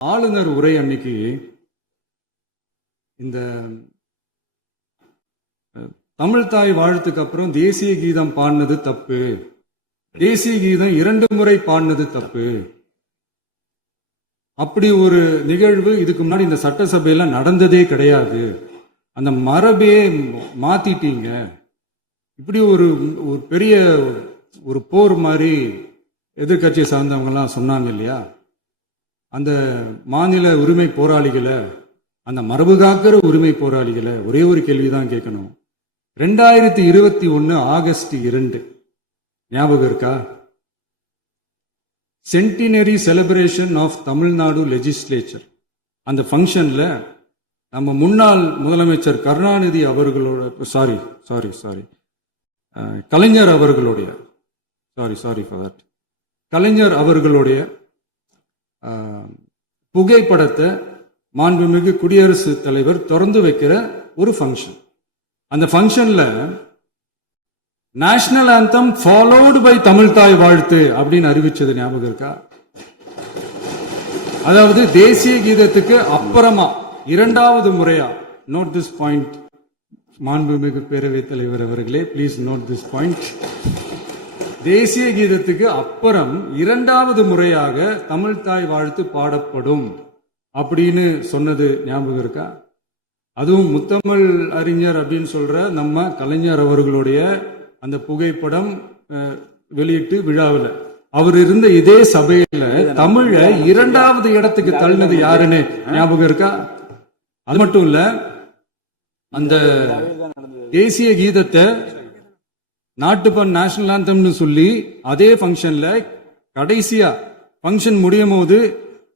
ஆளுநர் உரை அன்னைக்கு இந்த தமிழ்தாய் வாழ்த்துக்கு அப்புறம் தேசிய கீதம் பாடினது தப்பு, தேசிய கீதம் 2 முறை பாடினது தப்பு, அப்படி ஒரு நிகழ்வு இதுக்கு முன்னாடி இந்த சட்டசபையில நடந்ததே கிடையாது, அந்த மரபே மாத்திட்டீங்க, இப்படி ஒரு பெரிய ஒரு போர் மாதிரி எதிர்கட்சியை சார்ந்தவங்க எல்லாம் சொன்னாங்க இல்லையா. அந்த மாநில உரிமை போராளிகளை, அந்த மரபு காக்கிற உரிமை போராளிகளை ஒரே ஒரு கேள்விதான் கேட்கணும். 2021 ஆகஸ்ட் 2 ஞாபகம் இருக்கா? Centenary celebration of Tamil Nadu legislature. அந்த ஃபங்க்ஷன்ல நம்ம முன்னாள் முதலமைச்சர் கருணாநிதி அவர்களோட கலைஞர் அவர்களுடைய கலைஞர் அவர்களுடைய புகைப்படத்தை மாண்புமிகு குடியரசுத் தலைவர் திறந்து வைக்கிற ஒரு ஃபங்க்ஷன். அந்த ஃபங்க்ஷன்ல நேஷனல் ஆந்தம் ஃபாலோடு பை தமிழ்தாய் வாழ்த்து அப்படின்னு அறிவிச்சது ஞாபகம் இருக்கா? அதாவது தேசிய கீதத்துக்கு அப்புறமா 2வது முறையா, நோட் திஸ் பாயிண்ட் மாண்புமிகு பேரவைத் தலைவர் அவர்களே, பிளீஸ் நோட் திஸ் பாயிண்ட். தேசிய கீதத்துக்கு அப்புறம் 2வது முறையாக தமிழ்தாய் வாழ்த்து பாடப்படும் அப்படின்னு சொன்னது ஞாபகம் இருக்கா? அதுவும் முத்தமிழ் அறிஞர் அப்படின்னு சொல்ற நம்ம கலைஞர் அவர்களுடைய அந்த புகைப்படம் வெளியிட்டு விழாவில் அவர் இருந்த இதே சபையில தமிழ 2வது இடத்துக்கு தள்ளினது யாருன்னு ஞாபகம் இருக்கா? அது மட்டும் இல்ல, அந்த தேசிய கீதத்தை நாட்டுப்பண் நேஷனல் ஆந்தம்னு சொல்லி அதே ஃபங்க்ஷன்ல கடைசியா ஃபங்க்ஷன் முடியும் போது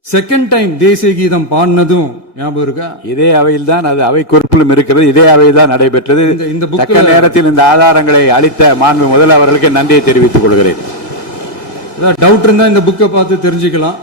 செகண்ட் டைம் தேசிய கீதம் பாடினதும் ஞாபகம் இருக்கா? இதே அவையில் தான், அது அவை குறிப்பிலும் இருக்கிறது, இதே அவையில் தான் நடைபெற்றது. இந்த தக்க நேரத்தில் இந்த ஆதாரங்களை அளித்த மாண்பு முதல்வர் அவர்களுக்கு நன்றியை தெரிவித்துக் கொள்கிறேன். டவுட் இருந்தா இந்த புக்கை பார்த்து தெரிஞ்சுக்கலாம்.